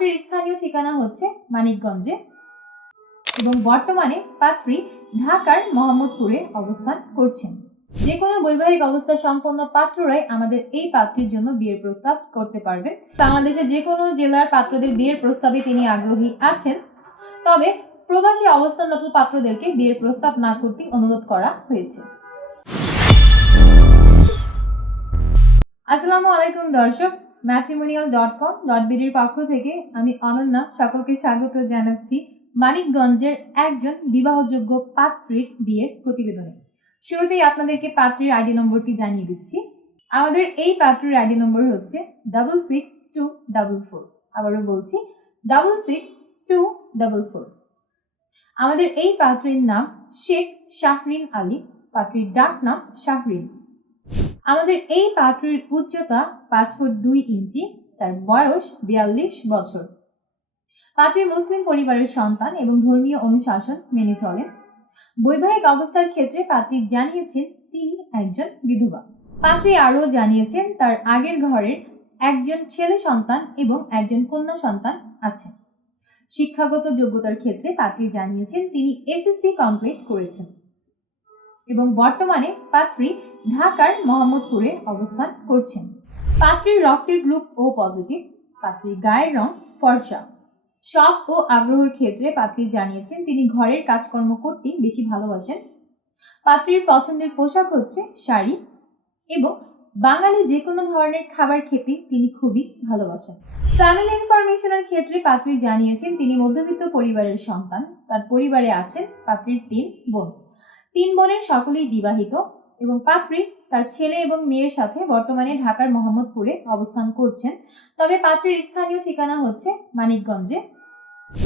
পাত্রীর স্থানীয় ঠিকানা হচ্ছে মানিকগঞ্জে এবং বর্তমানে পাত্রী ঢাকার মোহাম্মদপুরে অবস্থান করছেন। যে কোনো বৈবাহিক অবস্থা সম্পন্ন পাত্ররাই আমাদের এই পাত্রীর জন্য বিয়ের প্রস্তাব করতে পারবেন। বাংলাদেশের যে কোনো জেলার পাত্রদের বিয়ের প্রস্তাবে তিনি আগ্রহী আছেন, তবে প্রবাসী অবস্থানরত পাত্রদেরকে বিয়ের প্রস্তাব না করতে অনুরোধ করা হয়েছে। আসসালামু আলাইকুম দর্শক ম্যাট্রিমোনিয়াল ডট কম ডট বিডির পক্ষ থেকে আমি অনন্যা সকলকে স্বাগত জানাচ্ছি। মানিকগঞ্জের একজন বিবাহযোগ্য পাত্রীর বিয়ের প্রতিবেদনে। শুরুতেই আপনাদেরকে পাত্রীর আইডি নম্বরটি জানিয়ে দিচ্ছি। আমাদের এই পাত্রীর আইডি নম্বর হচ্ছে double six two double four আবারও বলছি double six two double four আমাদের এই পাত্রীর নাম শেখ শাহরিন আলী, পাত্রীর ডাক নাম শাহরিন। আমাদের এই পাত্রীর উচ্চতা পাঁচ ফুট দুই ইঞ্চি, তার বয়স বিয়াল্লিশ বছর। পাত্রী মুসলিম পরিবারের সন্তান এবং ধর্মীয় অনুশাসন মেনে চলেন। বৈবাহিক অবস্থার ক্ষেত্রে পাত্রী জানিয়েছেন, তিনি একজন বিধবা। পাত্রী আরও জানিয়েছেন, তার আগের ঘরের একজন ছেলে সন্তান এবং একজন কন্যা সন্তান আছে। শিক্ষাগত যোগ্যতার ক্ষেত্রে পাত্রী জানিয়েছেন, তিনি এসএসসি কমপ্লিট করেছেন। এবং বর্তমানে পাত্রী ঢাকার মোহাম্মদপুরে অবস্থান করছেন। পাত্রীর রক্তের গ্রুপ ও পজিটিভ পাত্রীর গায়ের রং ফর্সা। শখ ও আগ্রহের ক্ষেত্রে পাত্রী জানিয়েছেন তিনি ঘরের কাজকর্ম করতে বেশি ভালোবাসেন। পাত্রীর পছন্দের পোশাক হচ্ছে শাড়ি এবং বাঙালি যে কোনো ধরনের খাবার খেতে তিনি খুবই ভালোবাসেন। ফ্যামিলি ইনফরমেশনের ক্ষেত্রে পাত্রী জানিয়েছেন তিনি মধ্যবিত্ত পরিবারের সন্তান, তার পরিবারে আছেন পাত্রীর তিন বোন। তিন বোনের সকলেই বিবাহিত এবং পাপড়ি তার ছেলে এবং মেয়ের সাথে বর্তমানে ঢাকার মোহাম্মদপুরে অবস্থান করছেন। তবে পাত্রীর স্থানীয় ঠিকানা হচ্ছে মানিকগঞ্জে।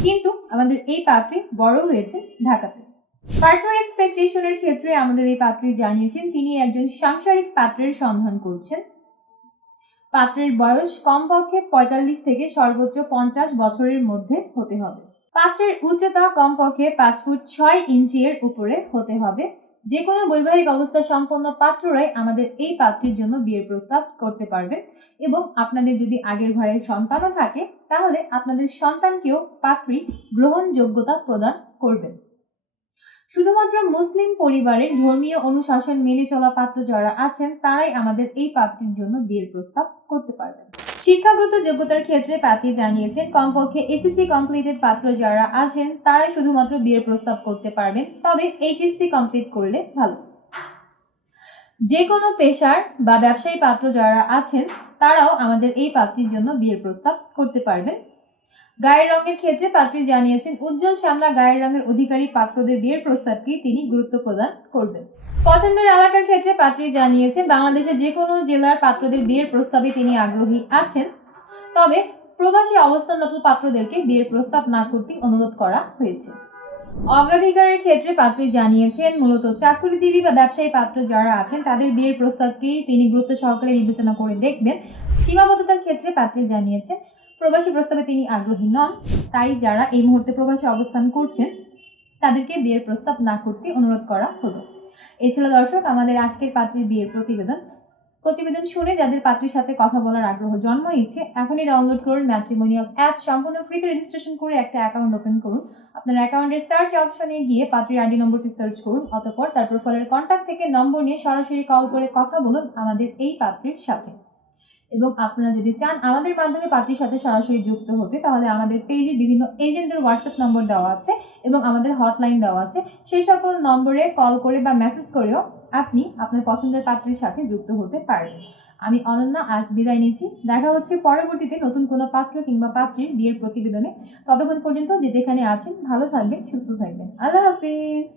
কিন্তু আমাদের এই পাপড়ি বড় হয়েছে ঢাকাতে। পার্টনার এক্সপেকটেশনের ক্ষেত্রে আমাদের এই পাত্রী জানিয়েছেন, তিনি একজন সাংসারিক পাত্রের সন্ধান করছেন। পাত্রের বয়স কমপক্ষে পঁয়তাল্লিশ থেকে সর্বোচ্চ পঞ্চাশ বছরের মধ্যে হতে হবে। পাত্রের উচ্চতা কমপক্ষে পাঁচ ফুট ছয় ইঞ্চি এর উপরে হতে হবে। যে কোনো বৈবাহিক অবস্থা সম্পন্ন পাত্ররাই আমাদের এই পাত্রীর জন্য বিয়ের প্রস্তাব করতে পারবেন এবং আপনাদের যদি আগের ঘরের সন্তানও থাকে, তাহলে আপনাদের সন্তানকেও পাত্রী গ্রহণযোগ্যতা প্রদান করবেন শুধুমাত্র মুসলিম পরিবারের ধর্মীয় অনুশাসন মেনে চলা পাত্র যারা আছেন, তারাই আমাদের এই পাত্রীর জন্য বিয়ের প্রস্তাব করতে পারবেন। শিক্ষাগত যোগ্যতার ক্ষেত্রে পাত্রী জানিয়েছেন, কমপক্ষে এসএসসি কমপ্লিটেড পাত্র যারা আছেন, তারাই শুধুমাত্র বিয়ের প্রস্তাব করতে পারবেন, তবে এইচএসসি কমপ্লিট করলে ভালো। যে কোনো পেশার বা ব্যবসায়ী পাত্র যারা আছেন, তারাও আমাদের এই পাত্রীর জন্য বিয়ের প্রস্তাব করতে পারবেন। গায়ের রঙের ক্ষেত্রে পাত্রী জানিয়েছেন, উজ্জ্বল শ্যামলা গায়ের রঙের অধিকারী পাত্রদের বিয়ের প্রস্তাবকে তিনি গুরুত্ব প্রদান করবেন। পছন্দের এলাকার ক্ষেত্রে পাত্রী জানিয়েছেন, বাংলাদেশের যে কোনো জেলার পাত্রদের বিয়ের প্রস্তাবে তিনি আগ্রহী আছেন। তবে প্রবাসী অবস্থানরত পাত্রদেরকে বিয়ের প্রস্তাব না করতে অনুরোধ করা হয়েছে। অগ্রাধিকারের ক্ষেত্রে পাত্রী জানিয়েছেন, মূলত চাকরিজীবী বা ব্যবসায়ী পাত্র যারা আছেন, তাদের বিয়ের প্রস্তাবকেই তিনি গুরুত্ব সহকারে বিবেচনা করে দেখবেন। সীমাবদ্ধতার ক্ষেত্রে পাত্রী জানিয়েছেন, প্রবাসী প্রস্তাবে তিনি আগ্রহী নন, তাই যারা এই মুহূর্তে প্রবাসী অবস্থান করছেন, তাদেরকে বিয়ের প্রস্তাব না করতে অনুরোধ করা হলো। এই ছিল দর্শক আমাদের আজকের পাত্রীর বিয়ের প্রতিবেদন। প্রতিবেদন শুনে যাদের পাত্রীর সাথে কথা বলার আগ্রহ জন্ম হয়েছে এখনই ডাউনলোড করুন ম্যাট্রিমোনিয়াল অ্যাপ সম্পূর্ণ ফ্রিতে রেজিস্ট্রেশন করে একটা অ্যাকাউন্ট ওপেন করুন। আপনার অ্যাকাউন্টের সার্চ অপশনে গিয়ে পাত্রীর আইডি নম্বরটি সার্চ করুন, অতপর তারপর ফলের কন্ট্যাক্ট থেকে নম্বর নিয়ে সরাসরি কল করে কথা বলুন আমাদের এই পাত্রীর সাথে। এবং আপনারা যদি চান আমাদের মাধ্যমে পাত্রীর সাথে সরাসরি যুক্ত হতে, তাহলে আমাদের পেজে বিভিন্ন এজেন্টদের হোয়াটসঅ্যাপ নম্বর দেওয়া আছে এবং আমাদের হটলাইন দেওয়া আছে। সেই সকল নম্বরে কল করে বা মেসেজ করেও আপনি আপনার পছন্দের পাত্রীর সাথে যুক্ত হতে পারবেন। আমি অনন্যা, আজ বিদায় নিচ্ছি। দেখা হচ্ছে পরবর্তীতে নতুন কোনো পাত্র কিংবা পাত্রীর বিয়ের প্রতিবেদনে। ততক্ষণ পর্যন্ত যে যেখানে আছেন, ভালো থাকবেন, সুস্থ থাকবেন। আল্লাহ হাফিজ।